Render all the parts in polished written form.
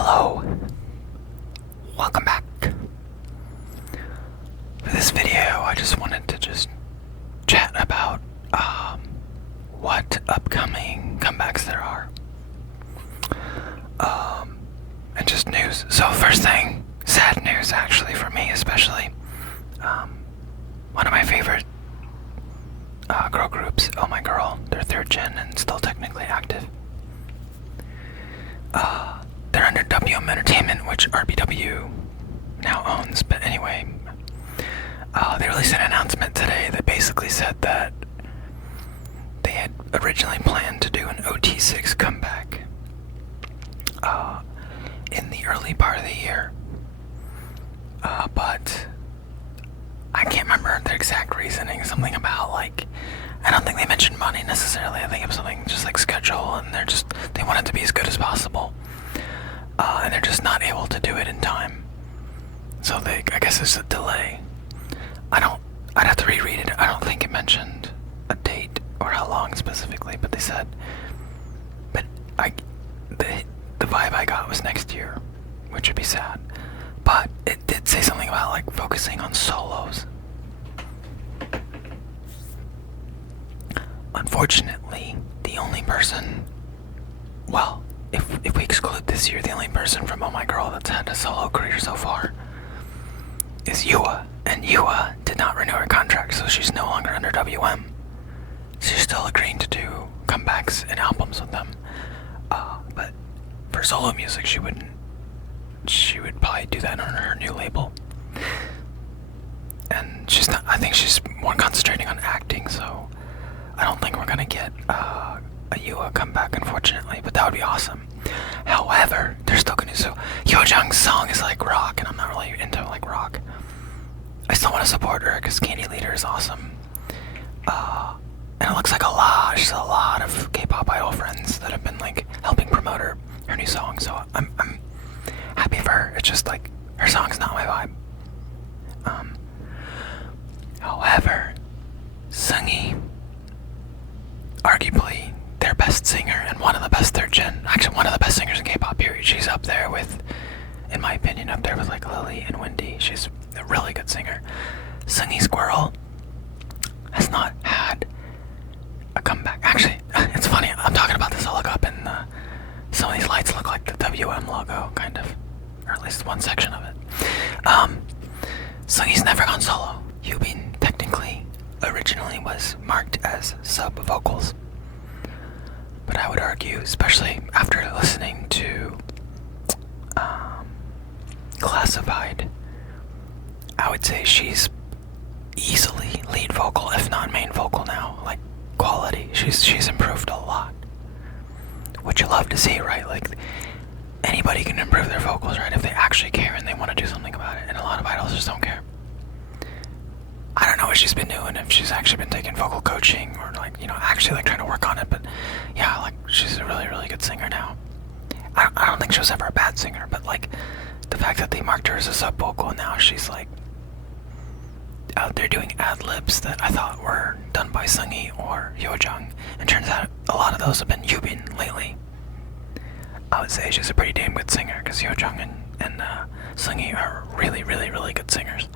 Hello, welcome back. For this video, I just wanted to chat about what upcoming comebacks there are. And just news. So first thing, sad news actually for me especially. One of my favorite girl groups, Oh My Girl, they're 3rd gen and still technically active. They're under WM Entertainment, which RBW now owns, but anyway, they released an announcement today that basically said that they had originally planned to do an OT6 comeback in the early part of the year, but I can't remember their exact reasoning. Something about I don't think they mentioned money necessarily. I think it was something just like schedule, and they want it to be as good as possible, and they're just not able to do it in time. So I guess there's a delay. I'd have to reread it. I don't think it mentioned a date or how long specifically, but they said, the vibe I got was next year, which would be sad. But it did say something about focusing on solos. Unfortunately, the only person, well, if we exclude this year, the only person from Oh My Girl that's had a solo career so far is Yua, and Yua did not renew her contract, so she's no longer under WM. She's still agreeing to do comebacks and albums with them, but for solo music, she would probably do that on her new label. And I think she's more concentrating on acting, so I don't think we're gonna get a Yua comeback, unfortunately, but that would be awesome. However, they're still gonna, so Hyojung's song is rock, and I'm not really into rock. I still want to support her because Candy Leader is awesome. And it looks like she's a lot of K-pop idol friends that have been helping promote her new song, so I'm happy for her. It's just her song's not my vibe. However, Sungi, arguably their best singer and one of the best 3rd gen, actually one of the best singers in K-pop period. She's up there with, in my opinion, Lily and Wendy. She's a really good singer. Sungi Squirrel has not had a comeback. Actually, it's funny, I'm talking about this, I'll look up, and some of these lights look like the WM logo, kind of, or at least one section of it. Sungi's never gone solo. Yubin technically originally was marked as sub-vocals, but I would argue, especially after listening to Classified, I would say she's easily lead vocal, if not main vocal now. Quality, she's improved a lot, which you love to see, right? Anybody can improve their vocals, right, if they actually care and they want to do something about it, and a lot of idols just don't care. I don't know what she's been doing, if she's actually been taking vocal coaching or actually trying to work on it, but yeah, she's a really, really good singer now. I don't think she was ever a bad singer, but the fact that they marked her as a sub-vocal, and now she's out there doing ad-libs that I thought were done by Sungi or Hyojung, and turns out a lot of those have been Yubin lately. I would say she's a pretty damn good singer, because Hyojung and Sungi are really, really, really good singers.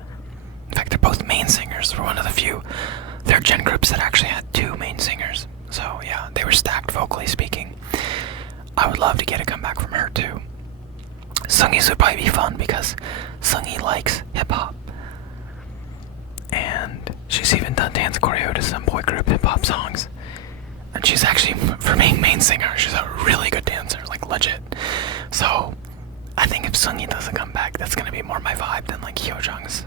In fact, they're both main singers. We're one of the few 3rd gen groups that actually had 2 main singers. So yeah, they were stacked vocally speaking. I would love to get a comeback from her too. Sungi's would probably be fun because Sungi likes hip-hop. And she's even done dance choreo to some boy group hip-hop songs. And she's actually, for me, main singer. She's a really good dancer, legit. So I think if Sungi doesn't come back, that's gonna be more my vibe than Hyojung's,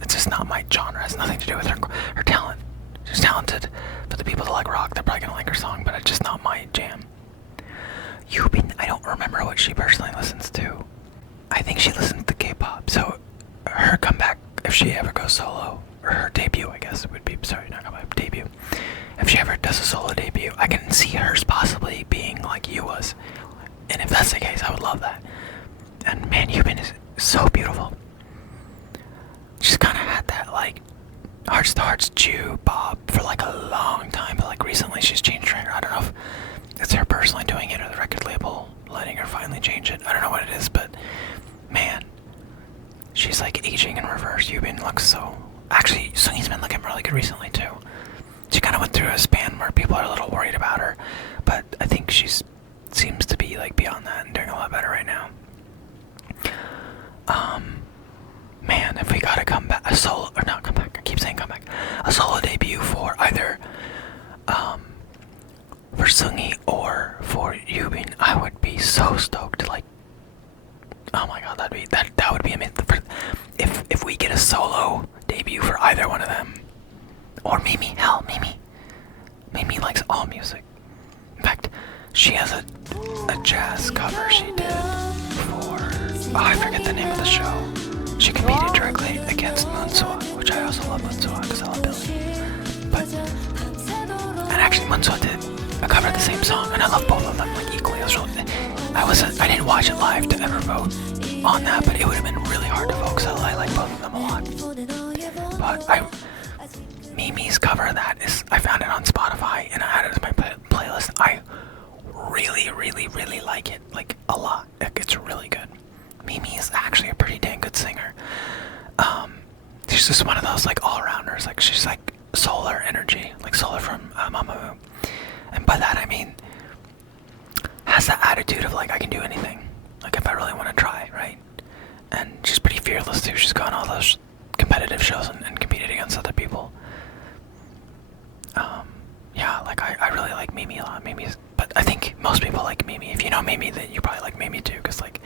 it's just not my genre. It has nothing to do with her talent. She's talented. For the people that like rock, they're probably gonna like her song, but it's just not my jam. Yubin, I don't remember what she personally listens to. I think she listens to K-pop, so her comeback, if she ever goes solo, or her debut, I guess, would be, sorry, not comeback, debut. If she ever does a solo debut, I can see hers possibly being like Yua's. And if that's the case, I would love that. And man, Yubin is so beautiful. She's kind of had that hearts to hearts Jew bob for a long time, but recently she's changed her. I don't know if it's her personally doing it or the record label letting her finally change it. I don't know what it is, but man, she's like aging in reverse. Yubin looks so. Actually, Sungi's been looking really good recently too. She kind of went through a span where people are a little worried about her, but I think she's seems to be like beyond that and doing a lot better right now. Man, if we gotta come back, a solo or not come back. I keep saying come back. A solo debut for either for Sungi or for Yubin, I would be so stoked. Like, oh my god, that would be amazing. If we get a solo debut for either one of them, or Mimi, hell, Mimi likes all music. In fact, she has a jazz cover she did for, oh, I forget the name of the show. She competed directly against Moonsua, which I also love Moonsua because I love Billy. But, and actually Moonsua did a cover of the same song, and I love both of them like equally. I didn't watch it live to ever vote on that, but it would have been really hard to vote because I like both of them a lot. But Mimi's cover of that I found it on Spotify and I added it to my playlist. I really like it, like a lot. It's really good. Mimi is actually a pretty dang good singer. She's just one of those like all-rounders. Like she's like solar energy, like Solar from Mamamoo. And by that I mean has that attitude of like I can do anything. Like if I really want to try, right? And she's pretty fearless too. She's gone all those competitive shows and competed against other people. Yeah, like I really like Mimi a lot. But I think most people like Mimi. If you know Mimi, then you probably like Mimi too, because like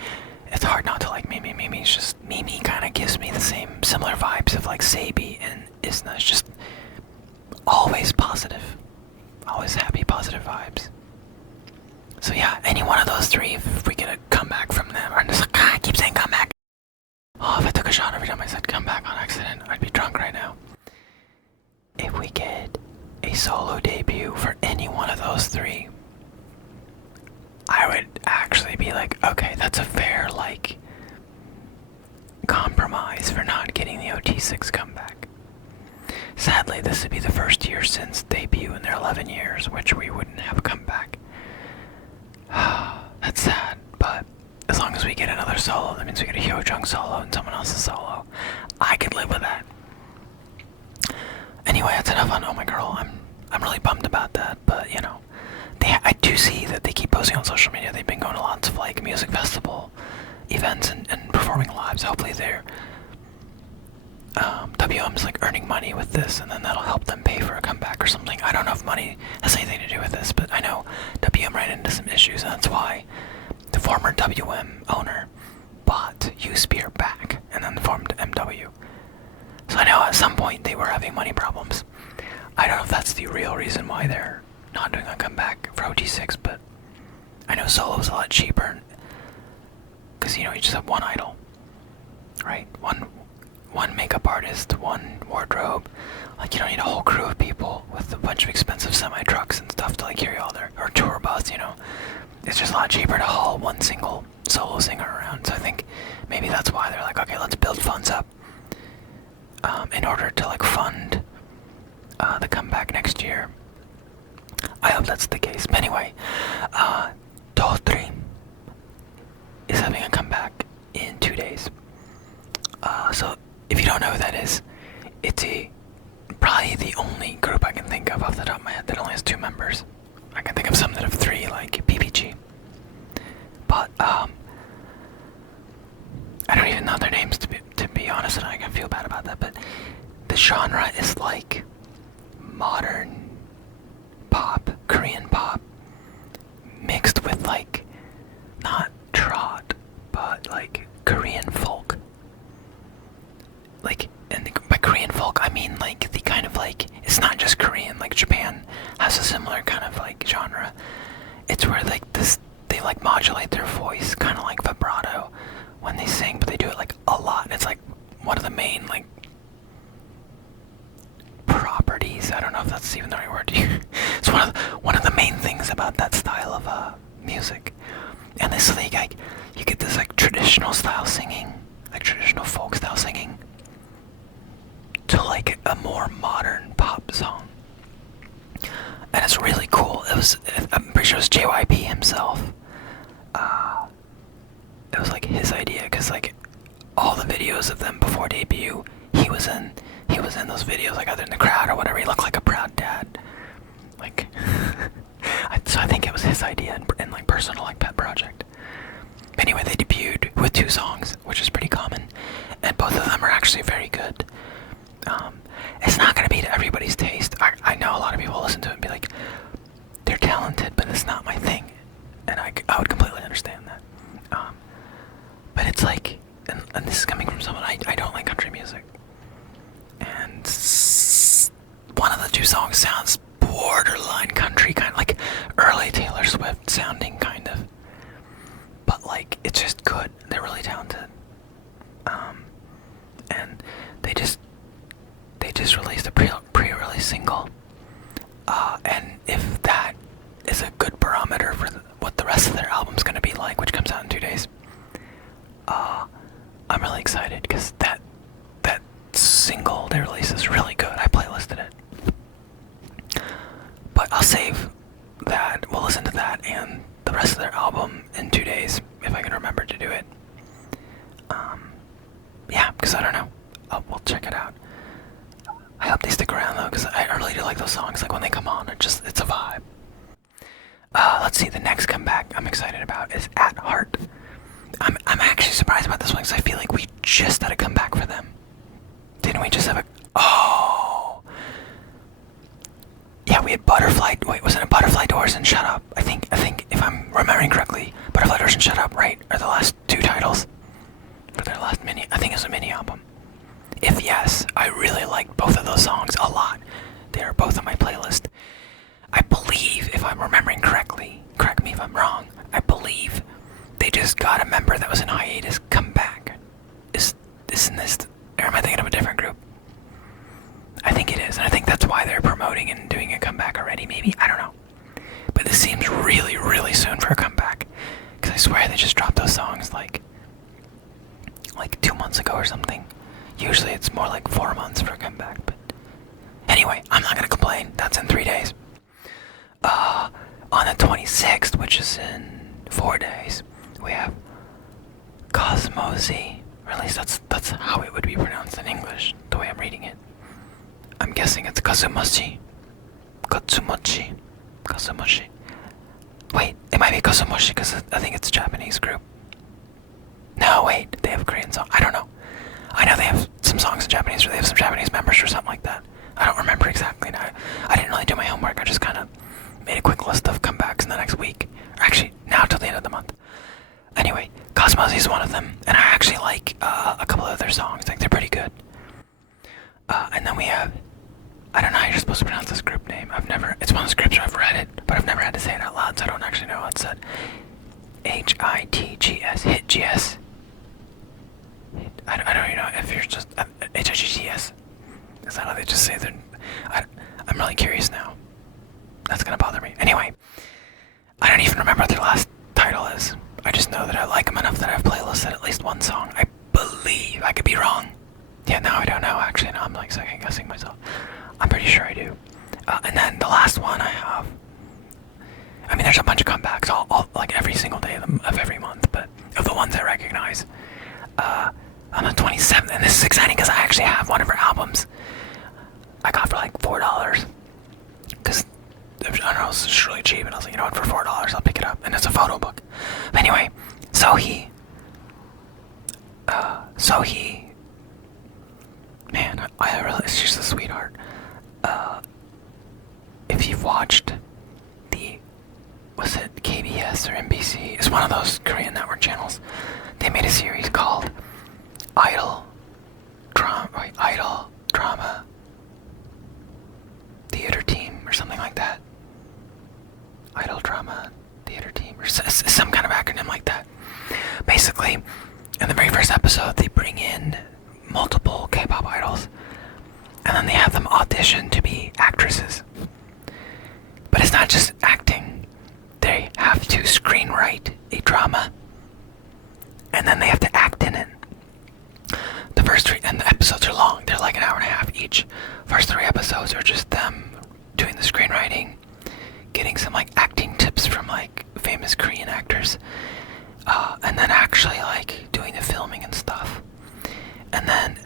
it's hard not to like Mimi. Mimi kind of gives me the similar vibes of like Sabi and Isna. It's just always positive, always happy, positive vibes. So yeah, any one of those three, if we get a comeback from them, or just like, I keep saying comeback. Oh, if I took a shot every time I said comeback on accident, I'd be drunk right now. If we get a solo debut for any one of those three, I would actually be like, okay, that's a fair, like, compromise for not getting the OT6 comeback. Sadly, this would be the first year since debut in their 11 years, which we wouldn't have a comeback. That's sad, but as long as we get another solo, that means we get a Hyojung solo and someone else's solo. I could live with that. Anyway, that's enough on Oh My Girl. I'm really bummed about that, but you know, I do see that they keep posting on social media. They've been going to lots of like music festival events and performing live. So hopefully they're WM's like earning money with this, and then that'll help them pay for a comeback or something. I don't know if money has anything to do with this, but I know WM ran into some issues, and that's why the former WM owner bought U-Spear back and then formed MW. So I know at some point they were having money problems. I don't know if that's the real reason why they're not doing a comeback for OT6, but I know solo's a lot cheaper because, you know, you just have one idol, right? One makeup artist, one wardrobe. Like, you don't need a whole crew of people with a bunch of expensive semi-trucks and stuff to like carry all their, or tour bus, you know. It's just a lot cheaper to haul one single solo singer around. So I think maybe that's why they're like, okay, let's build funds up in order to like fund the comeback next year. I hope that's the case. But anyway, Doll3 is having a comeback in 2 days. So if you don't know who that is, it's probably the only group I can think of off the top of my head that only has 2 members. I can think of some that have 3, like PPG. But I don't even know their names to be honest, and I can feel bad about that. But the genre is like modern pop, Korean pop, mixed with like not trot, but like Korean folk. Like, and by Korean folk I mean like the kind of like, it's not just Korean, like Japan has a similar kind of like genre. It's where like this, they like modulate their voice kind of like vibrato when they sing, but they do it like a lot. It's like one of the main like properties, I don't know if that's even the right word. It's one of the main things about that style of music. And this like you get this like traditional style singing, like traditional folk style singing, to like a more modern pop song. And it's really cool. I'm pretty sure it was JYP himself it was like his idea, because like all the videos of them before debut, he was in those videos, like either in the crowd or whatever. He looked like a proud dad. Like, so I think it was his idea and like personal like pet project. Anyway, they debuted with 2 songs, which is pretty common, and both of them are actually very good. It's not gonna be to everybody's taste. I know a lot of people listen to it and be like, they're talented, but it's not my thing, and I would completely understand that. But it's like, and this is coming from someone, I don't like country music, and one of the 2 songs sounds borderline country, kind of like early Taylor Swift sounding, kind of. But like, it's just good. They're really talented. And they just released a pre-release single. And if that is a good barometer for what the rest of their album's gonna be like, which comes out in 2 days, I'm really excited, because that single they released is really good. I playlisted it. But I'll save that. We'll listen to that and the rest of their album in 2 days, if I can remember to do it. Yeah, because I don't know. We'll check it out. I hope they stick around though, because I really do like those songs. Like when they come on, it's a vibe. Let's see, the next comeback I'm excited about is At Heart. I'm actually surprised about this one, because I feel like we just had a comeback for them. Didn't we just have a... Oh! Yeah, we had Butterfly... Wait, wasn't it Butterfly Doors and Shut Up? I think if I'm remembering correctly, Butterfly Doors and Shut Up, right, are the last 2 titles for their last mini... I think it was a mini album. If yes, I really liked both of those songs a lot. They are both on my playlist. I believe, if I'm remembering correctly, correct me if I'm wrong, I believe they just got a member that was in hiatus come back. Isn't this... Or am I thinking of a different group? I think it is, and I think that's why they're promoting and doing a comeback already, maybe? I don't know. But this seems really, really soon for a comeback. Because I swear they just dropped those songs like 2 months ago or something. Usually it's more like 4 months for a comeback, but... Anyway, I'm not gonna complain. That's in 3 days. On the 26th, which is in 4 days, we have Cosmozy. Or at least that's how it would be pronounced in English, the way I'm reading it. I'm guessing it's Kazumochi. Kazumochi. Wait, it might be Kazumochi, because I think it's a Japanese group. No, wait, they have a Korean song. I don't know. I know they have some songs in Japanese, or they have some Japanese members or something like that. I don't remember exactly now. I didn't really do my homework. I just kind of made a quick list of comebacks in the next week. Or actually, now till the end of the month. Anyway, Cosmozy is one of them, and I actually like a couple of their songs. Like, they're pretty good. And then we have... I don't know how you're supposed to pronounce this group name. It's one of those groups where I've read it, but I've never had to say it out loud, so I don't actually know how it's said. Hitgts. Hitgs. I don't even know if you're just... Hitgts. Is that how they just say that? I'm really curious now. That's gonna bother me. Anyway, I don't even remember what their last title is. I just know that I like them enough that I've playlisted at least one song. I believe. I could be wrong. Yeah, now I don't know. Actually, now I'm like second guessing myself. I'm pretty sure I do. And then the last one I have... I mean, there's a bunch of comebacks, all like every single day of every month, but of the ones I recognize. On the 27th, and this is exciting because I actually have one of her albums. I got for like $4. Because, I don't know, it's just really cheap, and I was like, you know what, for $4 I'll pick it up, and it's a photo book. But anyway, Sohee, man, I really, it's just a sweetheart. If you've watched was it KBS or MBC? It's one of those Korean network channels. They made a series called Idol Drama Theater Team or something like that. Idol Drama Theater Team, or some kind of acronym like that. Basically, in the very first episode, they bring in multiple K-pop idols, and then they have them audition to be actresses. But it's not just acting. They have to screenwrite a drama, and then they have to act in it. The first 3, and the episodes are long. They're like an hour and a half each. First 3 episodes are just them doing the screenwriting, getting some like acting tips from like famous Korean actors, and then actually like doing the filming and stuff. And then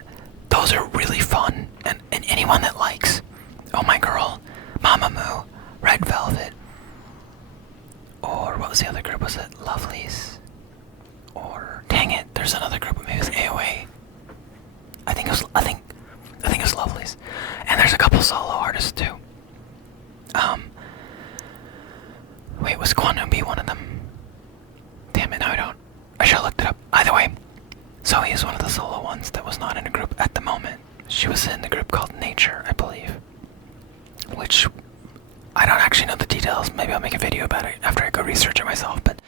those are really fun, and anyone that likes Oh My Girl, Mamamoo, Red Velvet, or what was the other group? Was it Lovelies? Or dang it, there's another group. Maybe it was AOA. I think it was Lovelies. And there's a couple solo artists too. Wait, was Quantum B one of them? Damn it, no I don't. I should have looked it up. Either way, Zoe is one of the solo ones that was not in a group at the moment. She was in the group called Nature, I believe. Which, I don't actually know the details. Maybe I'll make a video about it after I go research it myself, but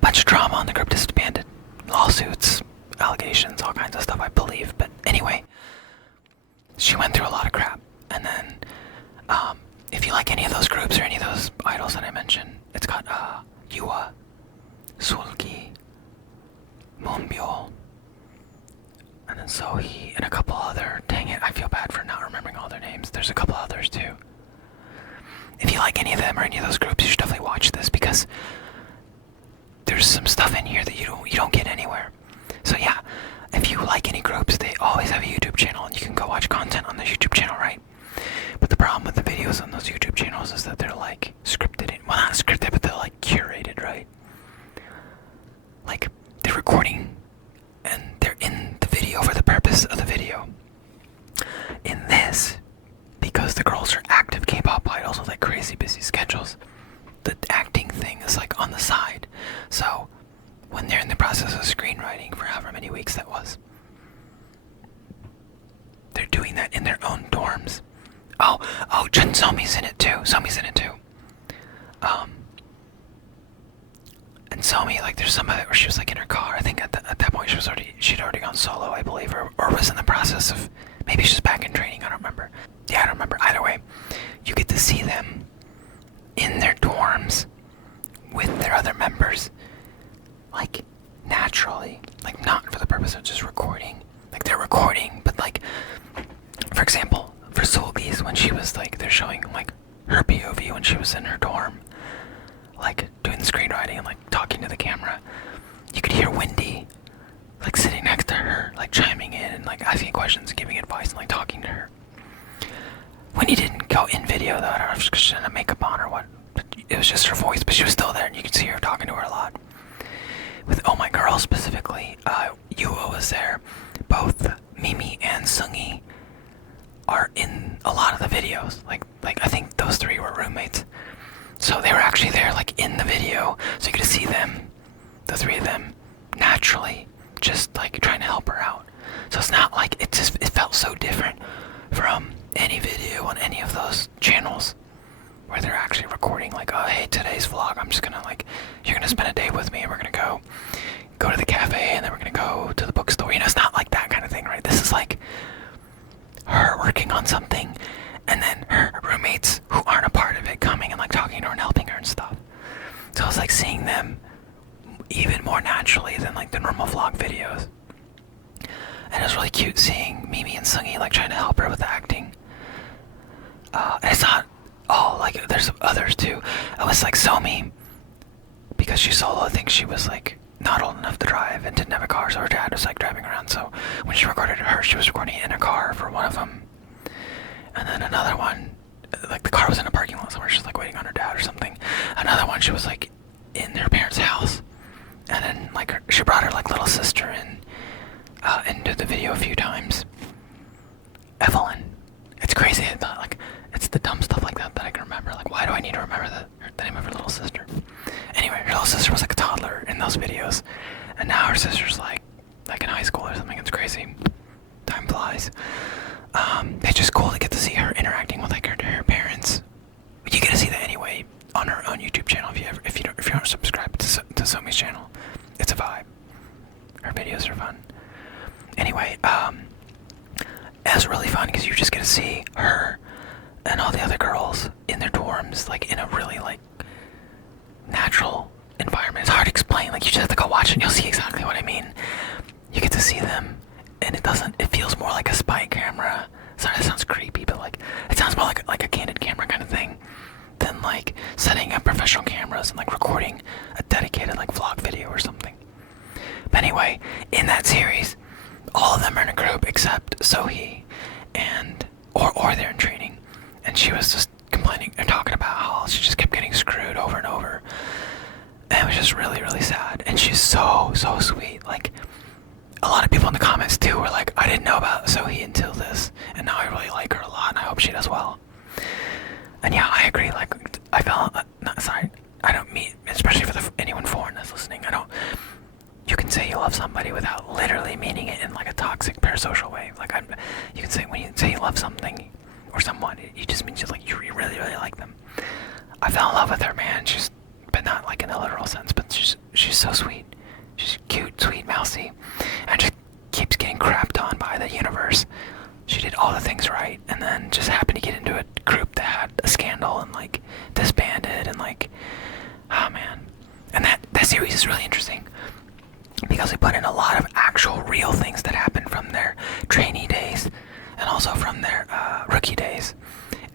bunch of drama on the group disbanded. Lawsuits, allegations, all kinds of stuff, I believe. But anyway, she went through a lot of crap. And then, if you like any of those groups or any of those idols that I mentioned, it's got Yua, Sulki, Moonbyul, and then Sohee, and a couple other. Dang it, I feel bad for not remembering all their names. There's a couple others too. If you like any of them or any of those groups, you should definitely watch this, because there's some stuff in here that you don't get anywhere. So yeah, if you like any groups, they always have a YouTube channel, and you can go watch content on the YouTube channel, right? But the problem with the videos on those YouTube channels is that they're like scripted. Well, not scripted, but they're like curated, right? Like, they're recording and they're in the video for the purpose of the video. In this, because the girls are active K-pop idols with like crazy busy schedules, the acting thing is like on the side. So when they're in the process of screenwriting for however many weeks that was, they're doing that in their own dorms. Oh, Jun Somi's in it too. And Somi, like, there's some of it where she was like in her car. I think at that point she'd already gone solo, I believe, or was in the process of, maybe she's back in training. I don't remember. Yeah, I don't remember. Either way, you get to see them in their dorms with their other members, like naturally, like not for the purpose of just recording. Like they're recording, but like, for example, for Solgi's, when she was like, they're showing like her POV when she was in her dorm, like doing the screenwriting and like talking to the camera. You could hear Wendy like sitting next to her, like chiming in and like asking questions, giving advice, and like talking to her. Wendy didn't go in video though. I don't know if she didn't have makeup on or what, but it was just her voice. But she was still there, and you could see her talking to her a lot. With Oh My Girl specifically, Yuo was there. Both Mimi and Sungi are in a lot of the videos. Like I think those three were roommates. So they were actually there, like in the video, so you could see them, the three of them, naturally, just like trying to help her out. So it's not like it felt so different from any video on any of those channels where they're actually recording, like, oh hey, today's vlog, I'm just gonna like, you're gonna spend a day with me, and we're gonna go to the cafe, and then we're gonna go to the bookstore. You know, it's not like that kind of thing, right? This is like her working on something, and then her roommates who aren't a part of it coming and like talking to her and helping her and stuff. So I was like seeing them even more naturally than like the normal vlog videos. And it was really cute seeing Mimi and Sungi like trying to help her with the acting. And it's not all like, there's others too. It was like Somi, because she's solo, I think she was like not old enough to drive and didn't have a car, so her dad was like driving around. So when she recorded her, she was recording it in a car for one of them. And then another one, like the car was in a parking lot somewhere, she was like waiting on her dad or something. Another one, she was like in her parents' house. And then like she brought her like little sister in, into the video a few times. Evelyn. It's crazy, like, it's the dumb stuff like that I can remember. Like, why do I need to remember the name of her little sister? Anyway, her little sister was like a toddler in those videos. And now her sister's like in high school or something. It's crazy. Time flies. It's just cool to get to see her interacting with like her parents. You get to see that anyway on her own YouTube channel if you don't subscribe to Somi's channel. It's a vibe. Her videos are fun. Anyway, it was really fun because you just get to see her and all the other girls in their dorms, like in a really like natural environment. It's hard to explain. Like, you just have to go watch it and you'll see exactly what I mean. You get to see them, and it feels more like a spy camera. Sorry, that sounds creepy, but like it sounds more like a candid camera kind of thing than like setting up professional cameras and like recording a dedicated like vlog video or something. anyway, in that series, all of them are in a group except Sohee, and or they're in training, and she was just complaining and talking about how she just kept getting screwed over and over. And it was just really, really sad. And she's so sweet. Like, a lot of people in the comments too were like, I didn't know about Sohee until this, and now I really like her a lot, and I hope she does well. And yeah, I agree. Like, I felt I don't mean, especially for anyone foreign that's listening. You can say you love somebody without literally meaning it in like a toxic parasocial way. Like, you can say, when you say you love something or someone, it just means you really, really like them. I fell in love with her, man. But not like in a literal sense, but she's so sweet. She's cute, sweet, mousy, and just keeps getting crapped on by the universe. She did all the things right, and then just happened to get into a group that had a scandal and like disbanded, and like, oh man. And that series is really interesting because we put in a lot of actual real things that happened from their trainee days and also from their rookie days.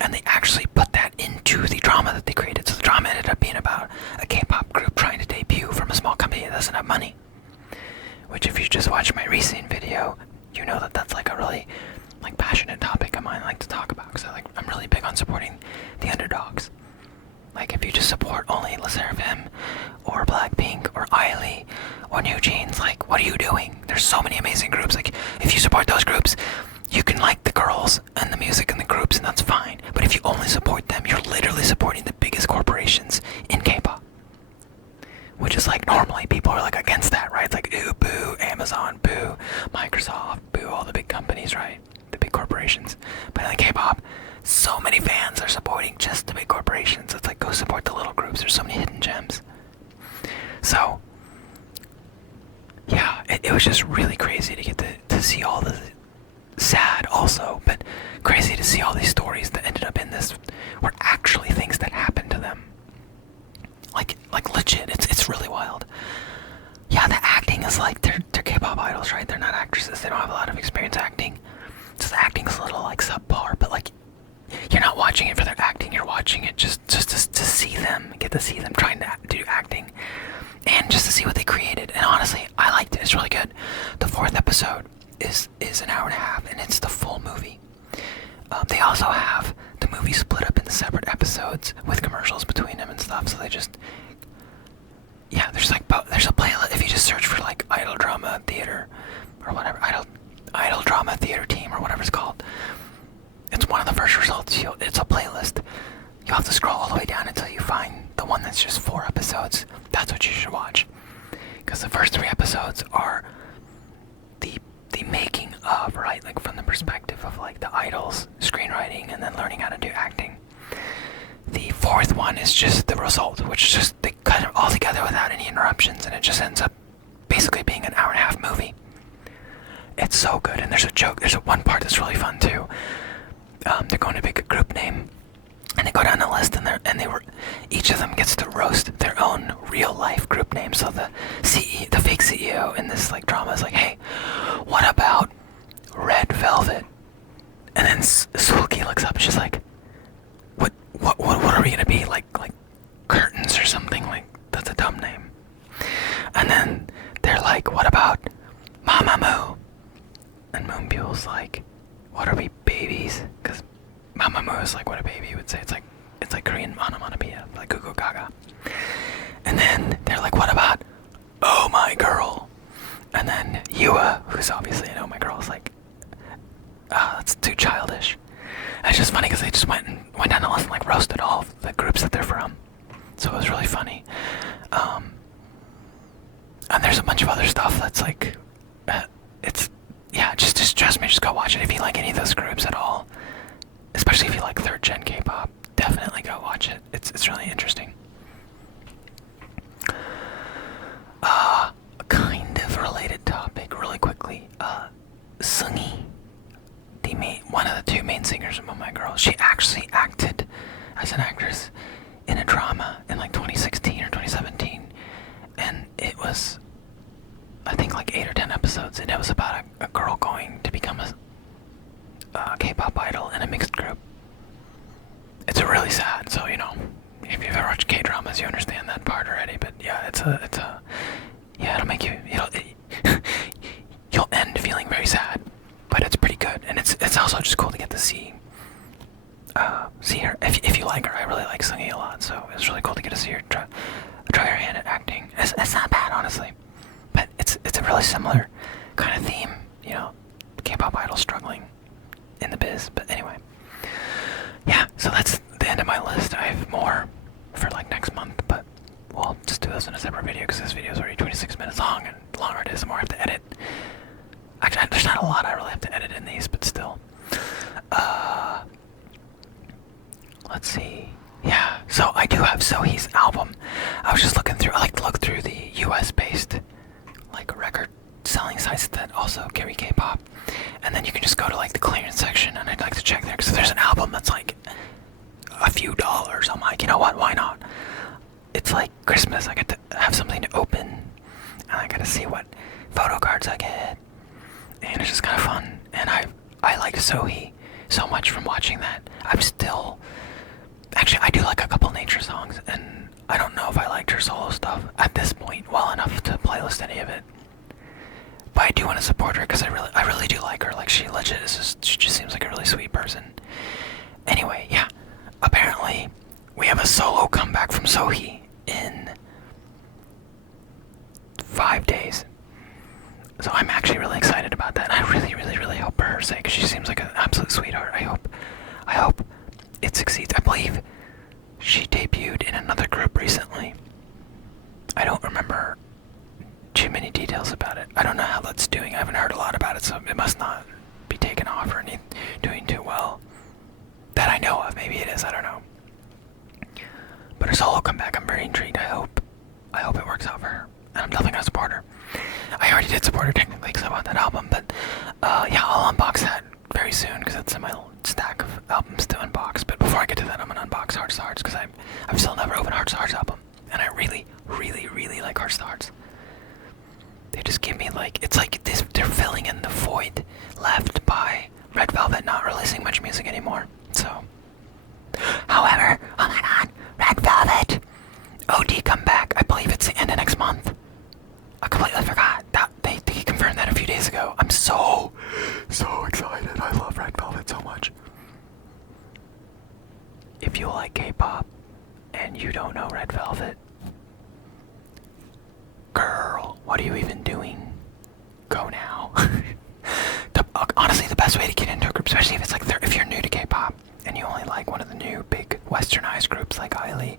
And they actually put that into the drama that they created. So the drama ended up being about a K-pop group trying to debut from a small company that doesn't have money. Which, if you just watch my recent video, you know that that's like a really like passionate topic of mine I like to talk about. Because I'm really big on supporting the underdogs. Like, if you just support only LE SSERAFIM or Blackpink or ILY or New Jeans, like, what are you doing? There's so many amazing groups. Like, if you support those groups, you can like the girls and the music and the groups, and that's fine. But if you only support them, you're literally supporting the biggest corporations in K-pop. Which is like, normally people are like against that, right? It's like, ooh, boo, Amazon, boo, Microsoft, boo, all the big companies, right? The big corporations. But in K-pop, so many fans are supporting just the big corporations. It's like, go support the little groups. There's so many hidden gems. So, yeah, it was just really crazy to get to see all the sad also, but crazy to see all these stories that ended up in this were actually things that happened to them. Like legit, it's really wild. Yeah, the acting is like, they're K-pop idols, right? They're not actresses, they don't have a lot of experience acting. So the acting is a little like subpar, but like, you're not watching it for their acting, you're watching it just to see them, get to see them trying to do acting, and just to see what they created. And honestly, I liked it, it's really good. The 4th episode is an hour and a half, and it's the full movie. They also have the movie split up into separate episodes with commercials between them and stuff, so they just, yeah, there's a playlist. If you just search for like idol drama theater or whatever, idol drama theater team or whatever it's called, it's one of the first results. It's a playlist. You'll have to scroll all the way down until you find the one that's just 4 episodes. That's what you should watch, because the first 3 episodes are the making of, right? Like, from the perspective of like the idols, screenwriting, and then learning how to do acting. The 4th one is just the result, which is just, they cut it all together without any interruptions, and it just ends up basically being an hour and a half movie. It's so good, and there's a joke. There's one part that's really fun too. They're going to pick a group name, and they go down the list, and each of them gets to roast their own real life group name. So the fake CEO in this like drama is like, hey, what about Red Velvet? And then Sulky looks up and she's like, what are we gonna be, like curtains or something? Like, that's a dumb name. And then they're like, what about Mamamoo? And Moonbyul's like, what are we, babies? Because Mamamoo is like what a baby would say. It's like Korean onomatopoeia, like Goo Goo Gaga. And then they're like, what about Oh My Girl? And then Yua, who's obviously an Oh My Girl, is like, that's too childish. And it's just funny because they just went down the list and like roasted all of the groups that they're from. So it was really funny. And there's a bunch of other stuff that's like, just trust me, just go watch it if you like any of those groups at all. Especially if you like 3rd gen K-pop, definitely go watch it. It's really interesting. A kind of related topic, really quickly. Sungi, one of the 2 main singers of Oh My Girl, she actually acted as an actress in a drama in like 2016 or 2017, and it was, I think, like 8 or 10 episodes, and it was about a girl going to become a K-pop idol in a mixed group. It's really sad, so, you know, if you've ever watched K-dramas, you understand that part already, but yeah, it'll make you, also just cool to get to see her. If you like her, I really like Sungi a lot, so it's really cool to get to see her try her hand at acting. It's not bad, honestly, but it's a really similar kind of theme, you know, K-pop idol struggling in the biz. But anyway, yeah, so that's the end of my list. I have more for like next month, but we'll just do this in a separate video because this video is already 26 minutes long, and the longer it is, the more I have to edit. Actually, there's not a lot I really have to edit in these, but still. Let's see. Yeah, so I do have Sohee's album. I was just looking through. I like to look through the US-based like record selling sites that also carry K-pop, and then you can just go to like the clearance section, and I'd like to check there because if there's an album that's like a few dollars, I'm like, you know what? Why not? It's like Christmas. I get to have something to open, and I get to see what photo cards I get, and it's just kind of fun. And I like Sohee so much from watching that. I'm still. Actually, I do like a couple nature songs, and I don't know if I liked her solo stuff at this point well enough to playlist any of it. But I do want to support her because I really do like her. Like, she legit is she just seems like a really sweet person. Anyway, yeah. Apparently, we have a solo comeback from Sohee in 5 days. So I'm actually really excited about that. And I really hope for her sake, because she seems like an absolute sweetheart. I hope it succeeds. I believe she debuted in another group recently. I don't remember too many details about it. I don't know how that's doing. I haven't heard a lot about it, so it must not be taken off or doing too well. That I know of. Maybe it is. I don't know. But her solo comeback, I'm very intrigued. I hope it works out for her. And I'm definitely gonna support her. I already did support her technically because I bought that album, but yeah, I'll unbox that very soon because it's in my stack of albums to unbox. But before I get to that, I'm gonna unbox Hearts to Hearts because I've still never opened Hearts to Hearts album, and I really like Hearts to Hearts. They just give me like, it's like this, they're filling in the void left by Red Velvet not releasing much music anymore. So, however, oh my god, Red Velvet OD comeback. I believe it's the end of next month. I completely forgot that they confirmed that a few days ago. I'm so excited. I love Red Velvet so much. If you like K-pop and you don't know Red Velvet, girl, what are you even doing? Go now. Honestly, the best way to get into a group, especially if it's like if you're new to K-pop and you only like one of the new big westernized groups like ILY,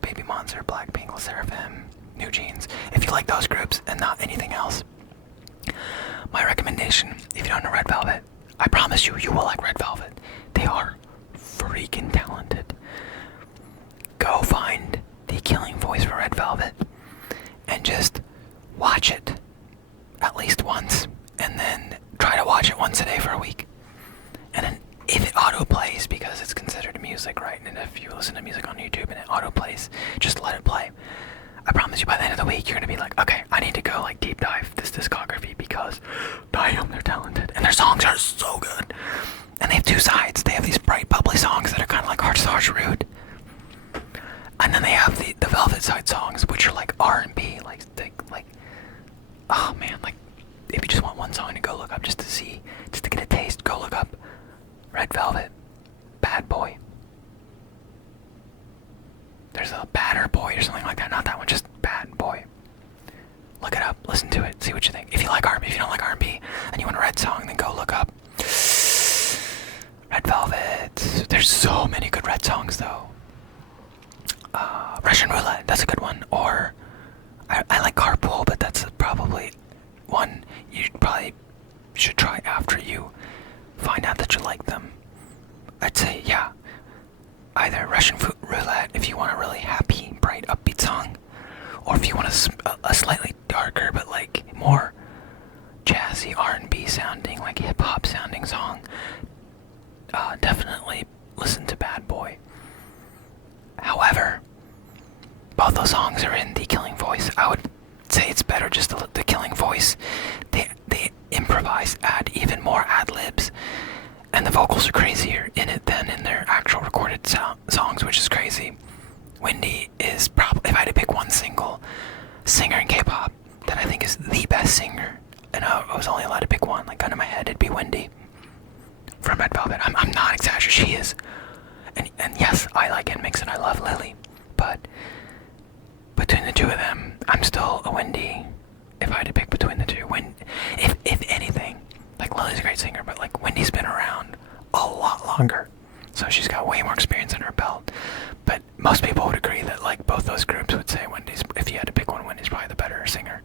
Baby Monster, Blackpink, LE SSERAFIM, New Jeans. If you like those groups and not anything else, my recommendation, if you don't know Red Velvet, I promise you will like Red Velvet. They are freaking talented. Go find the killing voice for Red Velvet and just watch it at least once, and then try to watch it once a day for a week. And then if it auto-plays, because it's considered music, right? And if you listen to music on YouTube and it auto-plays, just let it play. I promise you by the end of the week, you're gonna be like, okay, I need to go like deep dive this discography because damn, they're talented. And their songs are so good. And they have two sides. They have these bright, bubbly songs that are kind of like Hearts to Hearts Rude. And then they have the Velvet Side songs, which are like R&B, like, oh man, like, if you just want one song to go look up just to get a taste, go look up Red Velvet, Bad Boy. There's a Badder Boy or something like that, not that one, just Bad Boy. Look it up, listen to it, see what you think. If you like R&B, if you don't like R&B, and you want a red song, then go look up Red Velvet. There's so many good red songs though. Russian Roulette, that's a good one. Or, I like Carpool, but that's probably one you probably should try after you find out that you like them. I'd say, yeah, either Russian Roulette if you want a really happy, bright, upbeat song, or if you want a slightly darker but like more jazzy R&B sounding, like hip-hop sounding song, definitely listen to Bad Boy. However, both those songs are in the Killing Voice. I would say it's better just the Killing Voice. They improvise, add even more ad-libs, and the vocals are crazier in it than in their actual recorded songs, which is crazy. Wendy is probably, if I had to pick one single singer in K-pop that I think is the best singer, and I was only allowed to pick one, like gun to my head, it'd be Wendy. from Red Velvet. I'm not exaggerating. She is. And yes, I like Nmix and I love Lily. But between the two of them, I'm still a Wendy. If I had to pick between the two, if anything, like Lily's a great singer, but like Wendy's been around a lot longer, so she's got way more experience in her belt. But most people would agree that like both those groups would say Wendy's. If you had to pick one, Wendy's probably the better singer.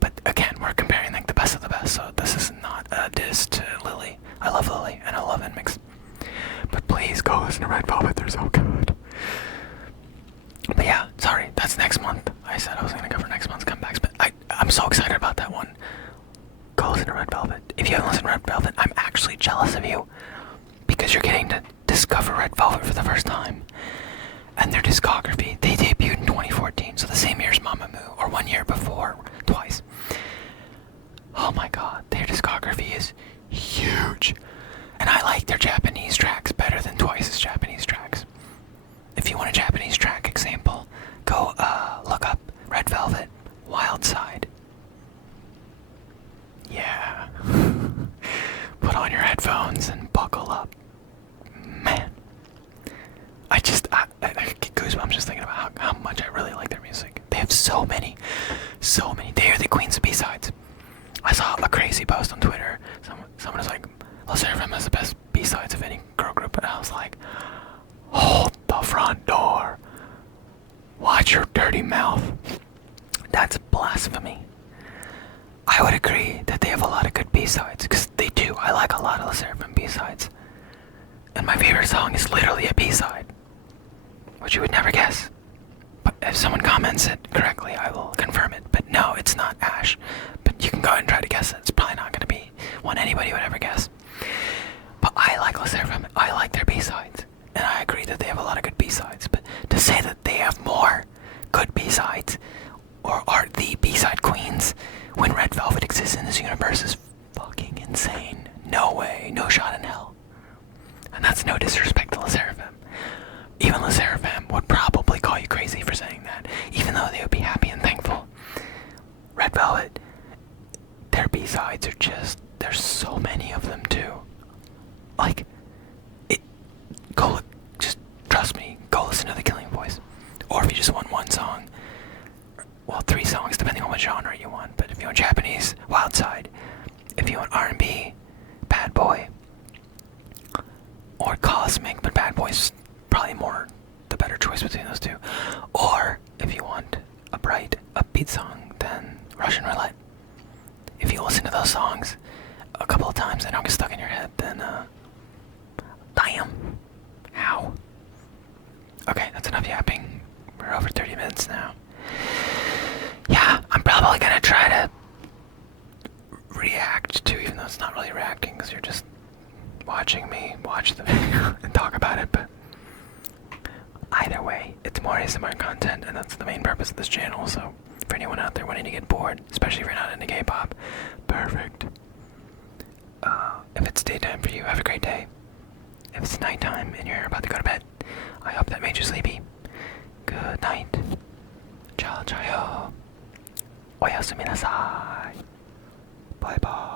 But again, we're comparing like the best of the best, so this is not a diss to Lily. I love Lily and I love Nmix. But please go listen to Red Velvet. They're so good. But yeah, sorry, that's next month. I said I was gonna cover next month's comebacks, but I'm so excited about that one. Go listen to Red Velvet. If you haven't listened to Red Velvet, I'm actually jealous of you because you're getting to discover Red Velvet for the first time. And their discography, they debuted in 2014, so the same year as Mamamoo, or 1 year before, twice. Oh my god, their discography is huge. And I like their Japanese tracks better than Twice's Japanese tracks. If you want a Japanese track example, go look up Red Velvet, Wild Side. Yeah. Put on your headphones and buckle up. Man. I get goosebumps just thinking about how much I really like their music. They have so many. They are the queens of B-sides. I saw a crazy post on Twitter. Someone was like, LE SSERAFIM has the best B-sides of any girl group. And I was like, hold the front door. Watch your dirty mouth. That's blasphemy. I would agree that they have a lot of good B-sides, because they do. I like a lot of LE SSERAFIM B-sides. And my favorite song is literally a B-side, which you would never guess. But if someone comments it correctly, I will confirm it. But no, it's not Ash. But you can go ahead and try to guess it. It's probably not going to be one anybody would ever guess. But I like LE SSERAFIM. I like their B-sides. And I agree that they have a lot of good B-sides. But to say that they have more good B-sides, or are the B-side queens, when Red Velvet exists in this universe is fucking insane. No way. No shot in hell. And that's no disrespect to LE SSERAFIM. Even LE SSERAFIM would probably call you crazy for saying that, even though they would be happy and thankful. Red Velvet, their B-sides are just, there's so many of them too. Like, just trust me, go listen to The Killing Voice. Or if you just want one song, well, 3 songs depending on what genre you want, but if you want Japanese, Wild Side. If you want R&B, Bad Boy. Or Cosmic, but Bad Boy's probably more the better choice between those two. Or if you want a bright, upbeat song, then Russian Roulette. If you listen to those songs a couple of times and don't get stuck in your head, then damn. How? Okay, that's enough yapping. We're over 30 minutes now. Yeah, I'm probably gonna try to react to, even though it's not really reacting because you're just watching me watch the video and talk about it, but either way, it's more ASMR content, and that's the main purpose of this channel. So for anyone out there wanting to get bored, especially if you're not into K-pop, perfect. If it's daytime for you, have a great day. If it's nighttime and you're about to go to bed, I hope that made you sleepy. Good night. Ciao, ciao. Oyasumi nasai. Bye bye.